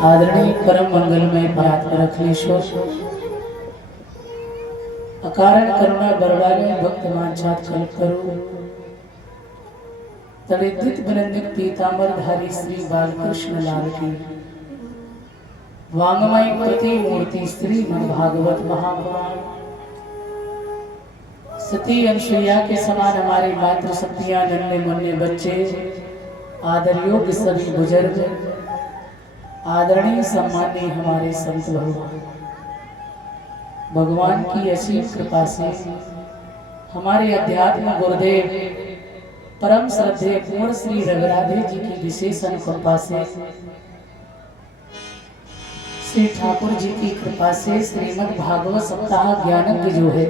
आदरणीय परम मंगलमय परात्पर अखिलेश्वर अकारण करुणा बरवाले भक्त वांछात कल्पतरु तड़ित विनंदित पीतांबर धारी श्री बालकृष्ण लाल की वांगमय प्रति मूर्ति श्री मन भागवत महापुराण सती अनुसुईया के समान हमारी मातृ शक्तियां नन्हे मुन्ने बच्चे आदर योग्य सभी बुजुर्ग आदरणीय सम्माननीय हमारे संत भगवान की असीम कृपा से हमारे अध्यात्म गुरुदेव परम श्रद्धेय पूर्ण श्री रघुराधे जी की विशेष कृपा से श्री ठाकुर जी की कृपा से श्रीमद् भागवत सप्ताह ज्ञानज्ञ जो है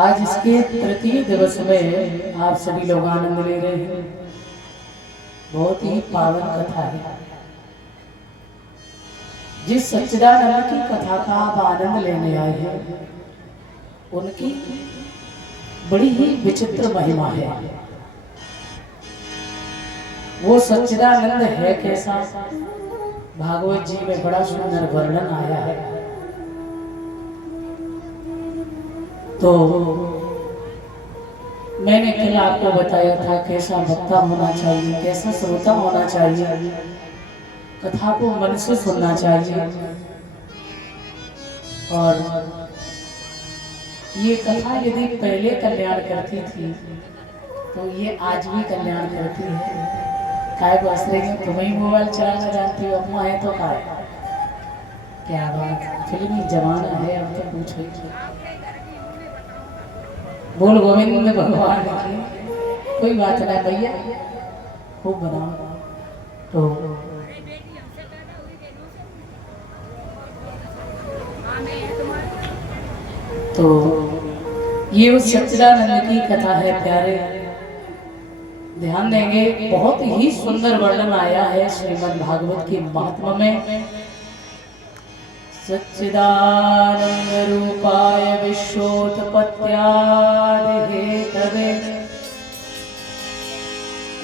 आज इसके तृतीय दिवस में आप सभी लोग आनंद ले रहे हैं। बहुत ही पावन कथा है। जिस सच्चिदानंद की कथा का आप आनंद लेने आए हैं उनकी बड़ी ही विचित्र महिमा है। वो सच्चिदानंद है कैसा, भागवत जी में बड़ा सुंदर वर्णन आया है। तो मैंने कल आपको बताया था कैसा वक्ता होना चाहिए, कैसा श्रोता होना चाहिए, कथा को मन से सुनना चाहिए। और ये कथा यदि पहले कल्याण करती थी तो ये आज भी कल्याण करती है। काय बस रही है, तुम्हें ही मोबाइल चलाना जानती हो, अम्मा है तो काय, क्या बात, फिल्मी जमाना है, अब तो पूछो ही। बोल गोविंद भगवान की। कोई बात नहीं भैया, खूब बनाओ। तो ये उस सच्चिदानंद की कथा है प्यारे, ध्यान देंगे। बहुत ही सुंदर वर्णन आया है श्रीमद् भागवत के महात्मा में। सच्चिदानंद रूपाय विश्वोत्पत्त्यादि हेतवे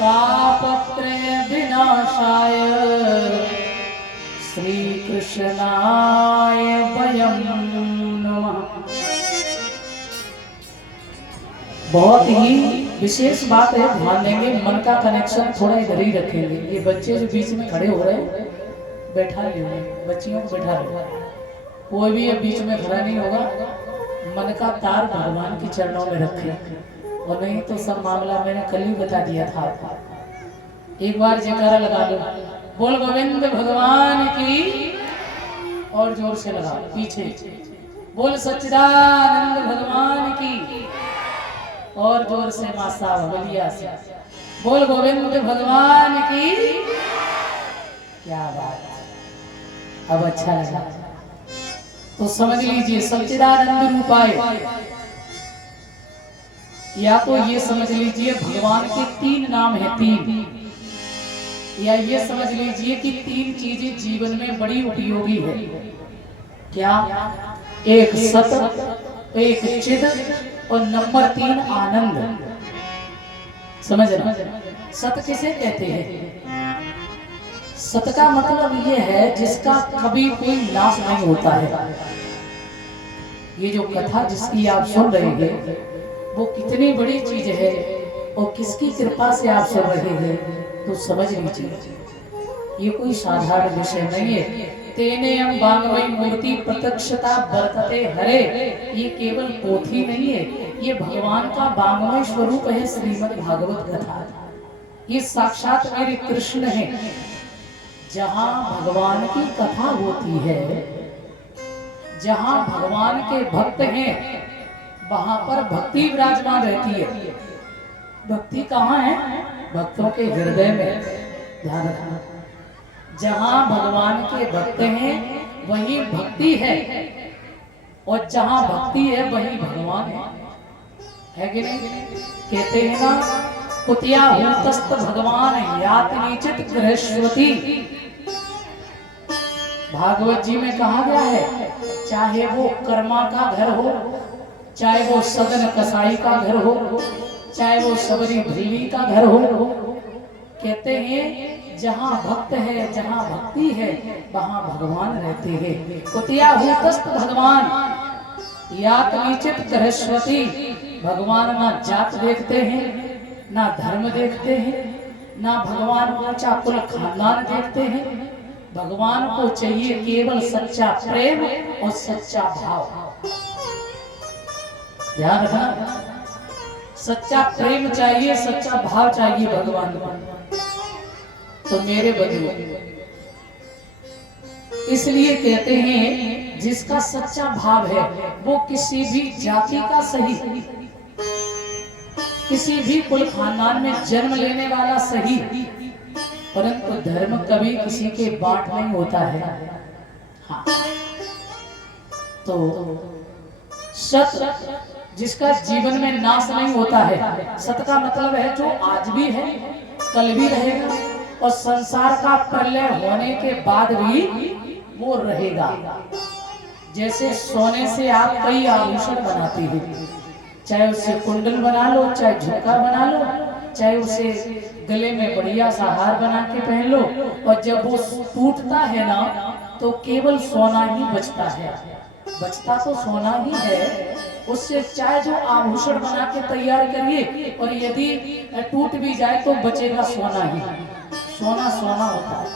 तापत्रय विनाशाय श्री कृष्णाय वयं नमः। बहुत ही विशेष बात है, ध्यान देंगे। मन का कनेक्शन थोड़ा इधर ही रखेंगे। ये बच्चे जो बीच में खड़े हो रहे हैं बैठा ले, बच्चियों को बैठा ले, कोई भी ये बीच में खड़ा नहीं होगा। मन का तार भगवान के चरणों में रखे, और नहीं तो सब मामला मैंने कल ही बता दिया था आपको। एक बार जयकारा लगा दो, बोल गोविंद भगवान की, और जोर से लगा पीछे, बोल सच्चिदानंद भगवान की, और जोर से मासा भगलिया से बोल गोविंद भगवान की। क्या बात, अब अच्छा लगा तो समझ लीजिए सच्चिदानंद रूपाय, या तो ये समझ लीजिए भगवान के तीन नाम है, तीन, या ये समझ लीजिए कि तीन चीजें जीवन में बड़ी उपयोगी है। क्या? एक सत, एक चिद, और नंबर 3 आनंद। समझ रहे? सत किसे कहते हैं? सत का मतलब ये है जिसका कभी कोई नाश नहीं होता है। ये जो कथा जिसकी आप सुन रहे हैं वो कितनी बड़ी चीज है, और किसकी कृपा से आप सुन रहे हैं तो समझ लीजिए ये कोई साधारण विषय नहीं है। तेने हम वांगमय मूर्ति प्रत्यक्षता वर्तते हरे, ये केवल पोथी नहीं है, ये भगवान का वांगमय स्वरूप है। श्रीमद् भागवत कथा ये साक्षात मेरे कृष्ण है। जहाँ भगवान की कथा होती है, जहाँ भगवान के भक्त हैं, वहां पर भक्ति विराजमान रहती है। भक्ति कहाँ है? भक्तों के हृदय में, ध्यान रखना। जहाँ भगवान के भक्त हैं वही भक्ति है, और जहाँ भक्ति है वही भगवान है कि नहीं? कहते हैं ना, कुतिया हूतस्त भगवान याति नीचित गृहस्वती। भागवत जी में कहा गया है, चाहे वो कर्मा का घर हो, चाहे वो सदन कसाई का घर हो, चाहे वो सबरी भीली का घर हो, कहते हैं जहाँ भक्त है, जहाँ भक्ति है, वहाँ भगवान रहते हैं। कुतिया हूतस्त भगवान यात नीचित गृहस्वती। भगवान ना जात देखते हैं, ना धर्म देखते हैं, ना भगवान ऊंचा कुल खानदान देखते हैं। भगवान को चाहिए केवल सच्चा प्रेम और सच्चा भाव। ध्यान रखना, सच्चा प्रेम चाहिए, सच्चा भाव चाहिए भगवान को। तो मेरे बंधु, इसलिए कहते हैं जिसका सच्चा भाव है वो किसी भी जाति का सही, किसी भी कुल खानदान में जन्म लेने वाला सही, परंतु धर्म कभी किसी के बाट नहीं होता है। हाँ। तो सत जिसका जीवन में नाश नहीं होता है, सत का मतलब है जो आज भी है, कल भी रहेगा और संसार का प्रलय होने के बाद भी वो रहेगा। जैसे सोने से आप कई आभूषण बनाते हैं, चाहे उससे कुंडल बना लो, चाहे झुमका बना लो, चाहे उसे गले में बढ़िया सा हार बना के पहन लो, और जब वो टूटता है ना तो केवल सोना ही बचता है। बचता तो सोना ही है, उससे चाहे जो आभूषण बना के तैयार करिए, और यदि टूट भी जाए तो बचेगा सोना ही। सोना सोना होता है।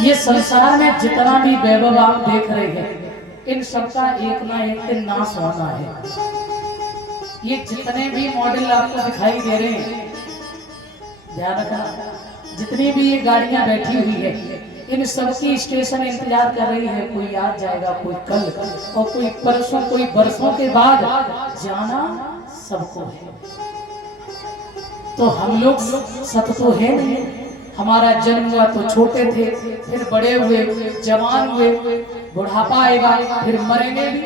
ये संसार में जितना भी वैभव आप देख रहे हैं, इन सबका एक ना एक दिन नाश होना है। ये जितने भी मॉडल आपको दिखाई दे रहे हैं, ध्यान रखना, जितनी भी ये गाड़ियां बैठी हुई है, इन सबकी स्टेशन इंतजार कर रही है। कोई आज जाएगा, कोई कल, और कोई परसों, कोई बरसों के बाद जाना सबको है। तो हम लोग सत तो है नहीं। हमारा जन्म हुआ तो छोटे थे, फिर बड़े हुए, जवान हुए, बुढ़ापा आएगा, फिर मरेंगे भी,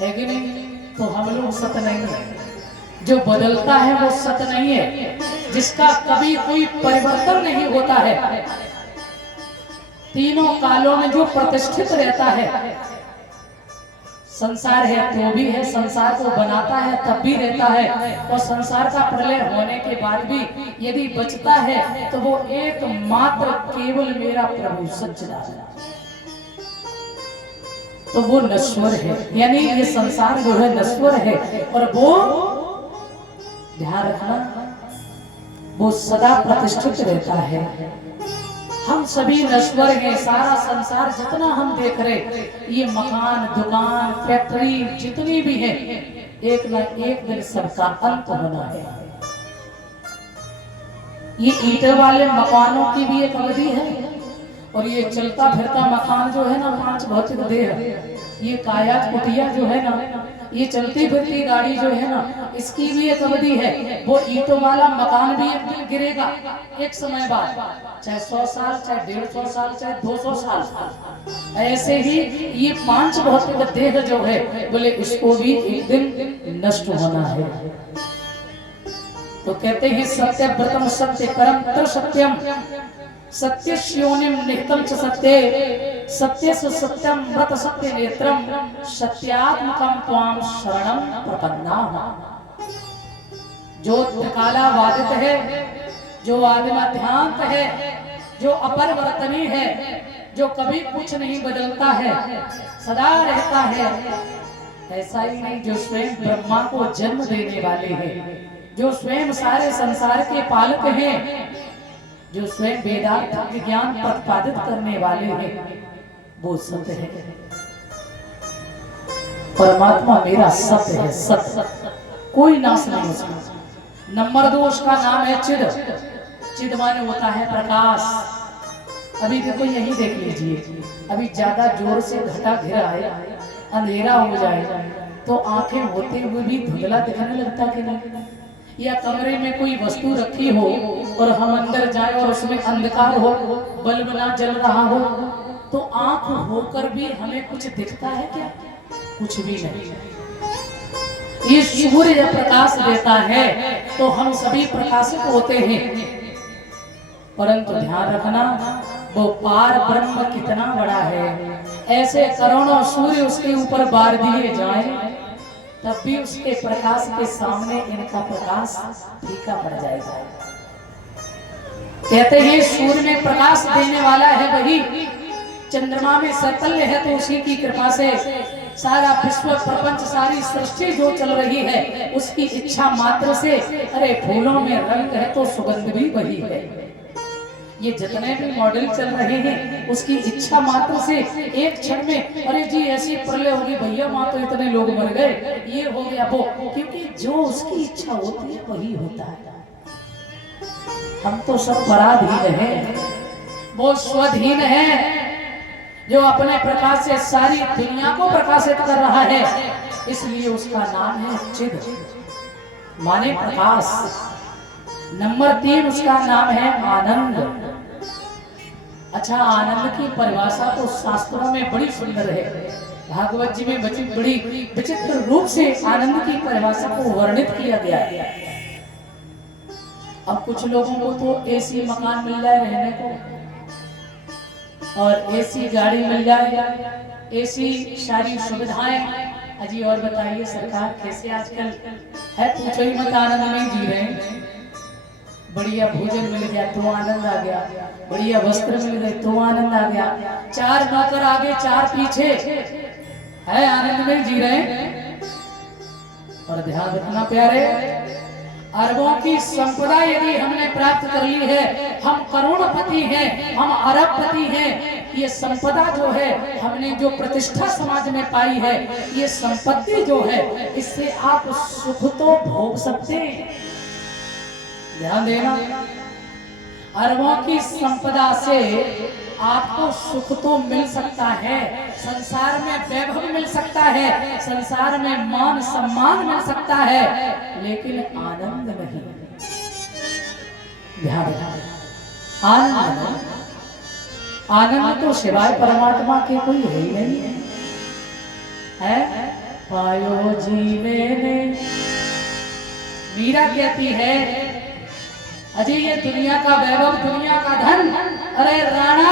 है कि नहीं? तो हम लोग सत नहीं है। जो बदलता है वो सत नहीं है, जिसका कभी कोई परिवर्तन नहीं होता है। तीनों कालों में जो प्रतिष्ठित रहता है, संसार है तो भी है, संसार को बनाता है तब भी रहता है, और संसार का प्रलय होने के बाद भी यदि बचता है तो वो एकमात्र केवल मेरा प्रभु सच्चिदानंद, तो वो नश्वर है। यानी ये संसार जो है नश्वर है, और वो ध्यान रखना, वो सदा प्रतिष्ठित रहता है। हम सभी नश्वर हैं। सारा संसार जितना हम देख रहे, ये मकान, दुकान, फैक्ट्री जितनी भी है, एक न एक दिन सबका अंत होना है। ये ईंट वाले मकानों की भी एक अवधि है, और ये चलता फिरता मकान जो है ना, 5 भौतिक देह, ये काया कुटिया जो है ना, ये चलती फिरती गाड़ी जो है ना, इसकी भी एक अवधि है। वो ईंटों वाला मकान भी एक दिन गिरेगा, एक समय बाद, चाहे 100 साल, चाहे 150 साल, चाहे 200 साल। ऐसे ही ये 5 भौतिक देह जो है, बोले इसको भी एक दिन नष्ट होना है। तो कहते हैं सत्य व्रतम सत्य परम तर सत्यम, सत्य श्योनिम निहितम च सत्ये, सत्य सत्यम व्रत सत्य नेत्रम, सत्यात्मकम त्वाम शरणम प्रपन्नाः। जो त्रिकाला वादित है, जो आदिमध्यांत है, जो अपरिवर्तनीय है, जो कभी कुछ नहीं बदलता है, सदा रहता है, ऐसा ही नहीं जो स्वयं ब्रह्मा को जन्म देने वाले हैं, जो स्वयं सारे संसार के पालक हैं, जो स्वयं वेदांत ज्ञान प्रतिपादित करने वाले हैं, वो सत्य है। परमात्मा मेरा सत्य है, सत्य, कोई नाश नहीं उसका। नंबर 2 उसका नाम है चिद। चिद माने होता है प्रकाश। अभी देखो यही देख लीजिए, अभी ज्यादा जोर से घटा घिरा है, अंधेरा हो जाए तो आंखें होते हुए भी धुंधला दिखने लगता कि नहीं? या कमरे में कोई वस्तु रखी हो और हम अंदर जाए और उसमें अंधकार हो, बल्ब ना जल रहा हो, तो आंख होकर भी हमें कुछ दिखता है क्या? कुछ भी नहीं। ये सूर्य प्रकाश देता है तो हम सभी प्रकाशित होते हैं, परंतु ध्यान रखना, वो पार ब्रह्म कितना बड़ा है। ऐसे करोड़ों सूर्य उसके ऊपर बार दिए जाएं, तब भी उसके प्रकाश के सामने इनका प्रकाश फीका पड़ जाएगा। कहते हैं सूर्य में प्रकाश देने वाला है वही, चंद्रमा में सतल्य है तो उसी की कृपा से सारा विश्व प्रपंच सारी सृष्टि जो चल रही है उसकी इच्छा मात्र से। अरे फूलों में रंग है तो सुगंध भी वही है। ये जितने भी मॉडल चल रहे हैं उसकी इच्छा मात्र से एक क्षण में अरे जी ऐसी प्रलय होगी भैया वहां तो इतने लोग मर गए, ये हो गया वो, क्योंकि जो उसकी इच्छा होती है वही होता है। हम तो सब पराधीन हैं, वो स्वधीन है जो अपने प्रकाश से सारी दुनिया को प्रकाशित कर रहा है, इसलिए उसका नाम है चिद माने प्रकाश। नंबर 3 उसका नाम है आनंद। अच्छा, आनंद की परिभाषा तो शास्त्रों में बड़ी सुंदर है, भागवत जी में बड़ी विचित्र रूप से आनंद की परिभाषा को वर्णित किया गया है। अब कुछ लोगों को तो एसी मकान मिल जाए रहने को और एसी गाड़ी मिल जाए, एसी सारी सुविधाएं। अजी और बताइए सरकार कैसे आजकल है, पूछो ही मत, आनंद में जी रहे हैं। बढ़िया भोजन मिल गया तो आनंद आ गया, बढ़िया वस्त्र मिल गए तो आनंद आ गया, 4 नौकर आगे 4 पीछे है, आनंद में जी रहे हैं। और ध्यान रखना प्यारे, अरबों की संपदा यदि हमने प्राप्त कर ली है, हम करोड़पति हैं, हम अरबपति हैं, ये संपदा जो है हमने जो प्रतिष्ठा समाज में पाई है, ये संपत्ति जो है इससे आप सुख तो भोग सकते हैं। ध्यान देना, अरबों की संपदा से आपको सुख तो मिल सकता है, संसार में वैभव मिल सकता है, संसार में मान सम्मान मिल सकता है, लेकिन आनंद नहीं। ध्यान रखना, आनंद आनंद तो सिवाय परमात्मा के कोई है ही नहीं है। पायो जीवे ने, मीरा कहती है अजय ये दुनिया का वैभव, दुनिया का धन, अरे राणा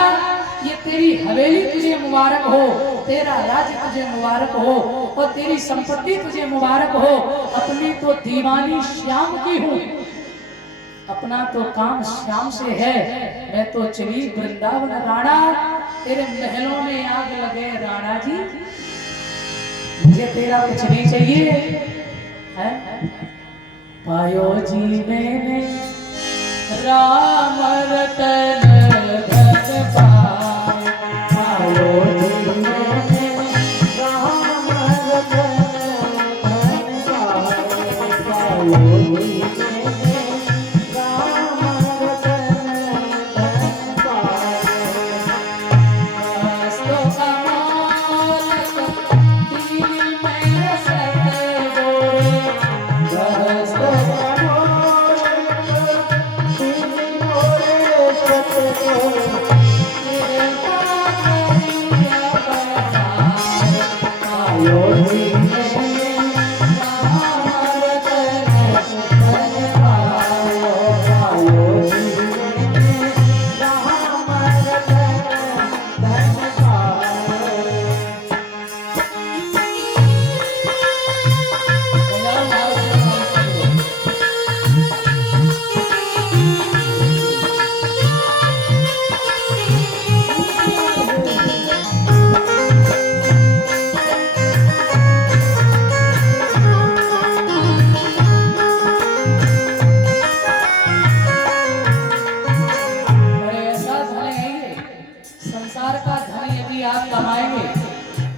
ये तेरी हवेली तुझे मुबारक हो, तेरा राज्य तुझे मुबारक हो और तेरी संपत्ति तुझे मुबारक हो। अपनी तो दीवानी श्याम की हूँ, अपना तो काम श्याम से है, मैं तो चली वृंदावन राणा, तेरे महलों में आग लगे राणा जी, मुझे तेरा कुछ नहीं चाहिए है। पायो जी मैंने राम रतन धन पाए, पायो जी मैंने राम रतन धन पाए, पायो जी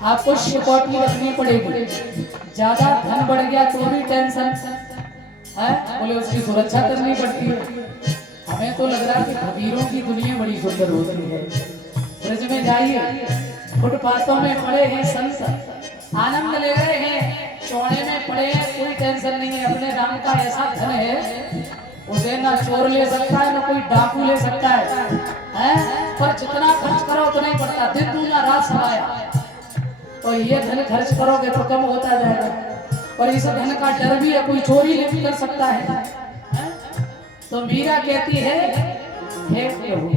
आपको सिक्योरिटी रखनी पड़ेगी, ज्यादा धन बढ़ गया तो भी टेंशन है, बोले उसकी सुरक्षा करनी पड़ती है। हमें तो लग रहा है कि फकीरों की दुनिया बड़ी सुंदर होती है। ब्रज में जाइए, फुटपाथों में पड़े हैं संत, आनंद ले रहे हैं, चौड़े में पड़े हैं, कोई टेंशन नहीं है। अपने राम का ऐसा धन है उसे ना चोर ले सकता है ना कोई डाकू ले सकता है, पर जितना खर्च करो उतना ही पड़ता, दिन दूना रात सवाया। और ये धन खर्च करोगे तो कम होता जाएगा, और इस धन का डर भी है, कोई चोरी भी कर सकता है। तो मीरा कहती है हे प्रभु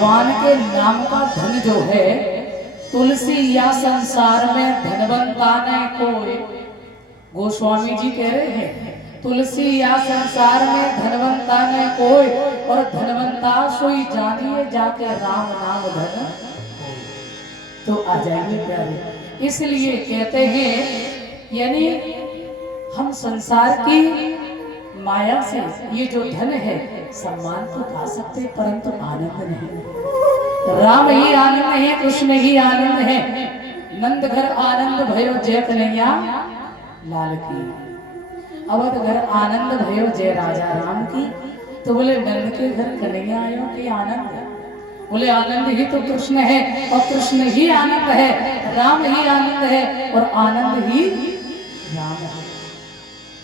भगवान के नाम का धन जो है, तुलसी या संसार में धनवंता न कोई। गोस्वामी जी कह रहे हैं, तुलसी या संसार में धनवंता न कोई, और धनवंता सोई जानिए जाके राम नाम धन। तो आ जाइए प्यारे, इसलिए कहते हैं, यानी हम संसार की माया से ये जो धन है, सम्मान तो पा सकते परंतु आनंद नहीं। राम ही आनंद है, कृष्ण ही आनंद है। नंद घर आनंद भयो जय कन्हैया लाल की, अवध घर आनंद भयो जय राजा राम की। तो बोले नंद के घर कन्हैया आयो कि आनंद? बोले आनंद ही तो कृष्ण है, और कृष्ण ही आनंद है, राम ही आनंद है, और आनंद ही राम है।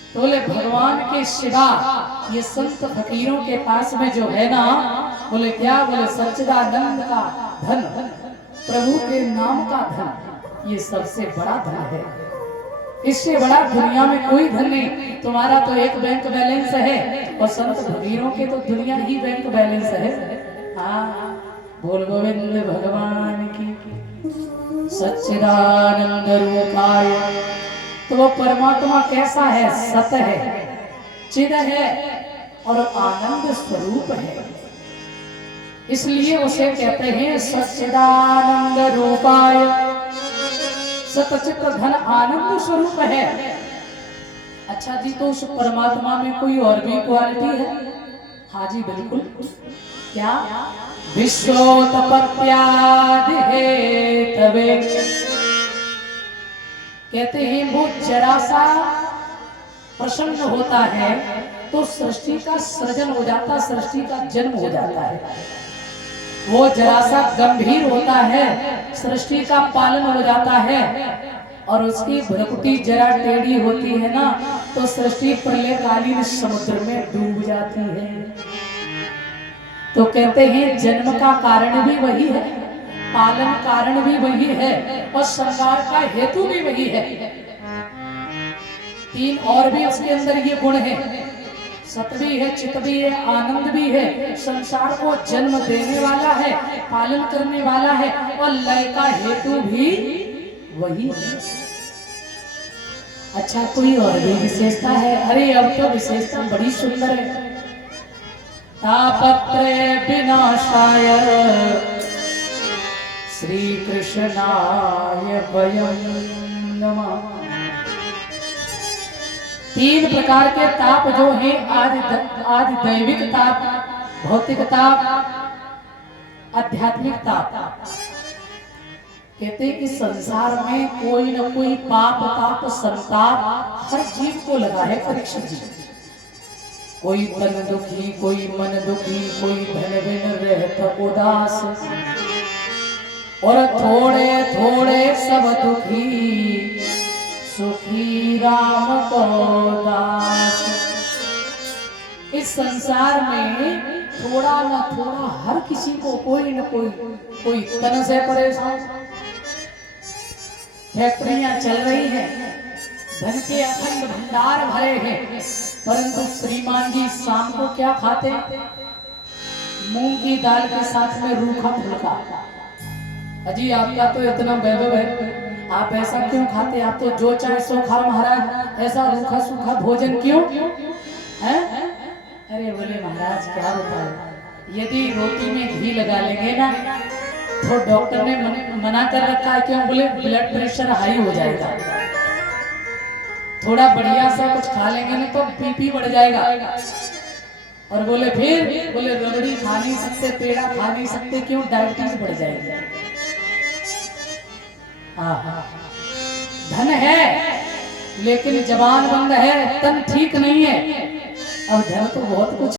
तो बोले भगवान के सिवा ये संत फकीरों के पास में जो है ना, बोले क्या? बोले सच्चिदानंद का धन, प्रभु के नाम का धन, ये सबसे बड़ा धन है। इससे बड़ा दुनिया में कोई धन नहीं। तुम्हारा तो एक बैंक बैलेंस है, और संत फकीरों के तो दुनिया ही बैंक बैलेंस है। हाँ, बोल गोविंद भगवान की। सच्चिदानंद रूपाय, तो वो परमात्मा कैसा है? सत है, चिद है, और आनंद स्वरूप है। इसलिए उसे कहते हैं सच्चिदानंद रूपाय। सतचित धन आनंद स्वरूप है। अच्छा जी, तो उस परमात्मा में कोई और भी क्वालिटी है? हाँ जी बिल्कुल। क्या? विश्वोत्पत्त्यादि हेतवे, कहते हैं वो जरा सा प्रसन्न होता है तो सृष्टि का सृजन हो जाता, सृष्टि का जन्म हो जाता है। वो जरा सा गंभीर होता है, सृष्टि का पालन हो जाता है। और उसकी भ्रुकुटी जरा टेढ़ी होती है ना, तो सृष्टि प्रलयकालीन समुद्र में डूब जाती है। तो कहते हैं जन्म का कारण भी वही है, पालन कारण भी वही है, और संसार का हेतु भी वही है। तीन और भी उसके अंदर ये गुण है, सत भी है, चित भी है, आनंद भी है। संसार को जन्म देने वाला है, पालन करने वाला है, और लय का हेतु भी वही है। अच्छा, कोई और भी विशेषता है? अरे अब तो विशेषता बड़ी सुंदर है। तापत्रय विनाशाय श्री कृष्णाय वयं नमः। तीन प्रकार के ताप जो है, आदि दैविक ताप, भौतिक ताप, आध्यात्मिक ताप। कहते हैं कि संसार में कोई न कोई पाप ताप संताप हर जीव को लगा है। परीक्षित जी, कोई तन दुखी, कोई मन दुखी, कोई धन बिन रहता उदास, और थोड़े थोड़े सब दुखी, सुखी राम को दास। इस संसार में थोड़ा न थोड़ा हर किसी को कोई न कोई तन से परेशान। फैक्ट्रियां चल रही हैं, धन के अखंड भंडार भरे हैं, परंतु श्रीमान जी शाम को क्या खाते? मूंग की दाल के साथ में रूखा फुल्का। अजी आपका तो इतना वैभव है, आप ऐसा क्यों खाते? आप तो जो चाहे सो खा महाराज, ऐसा रूखा सूखा भोजन क्यों है? अरे बोले महाराज क्या बताए, यदि रोटी में घी लगा लेंगे ना तो डॉक्टर ने मना कर रखा है, क्यों? बोले ब्लड प्रेशर हाई हो जाएगा। थोड़ा बढ़िया सा कुछ खा लेंगे ना तो बीपी बढ़ जाएगा। और बोले फिर बोले रबड़ी खा नहीं सकते, पेड़ा खा नहीं सकते, क्यों? डायबिटीज बढ़ जाएगी। धन है लेकिन जबान बंद है, तन ठीक नहीं है। अब धन तो बहुत कुछ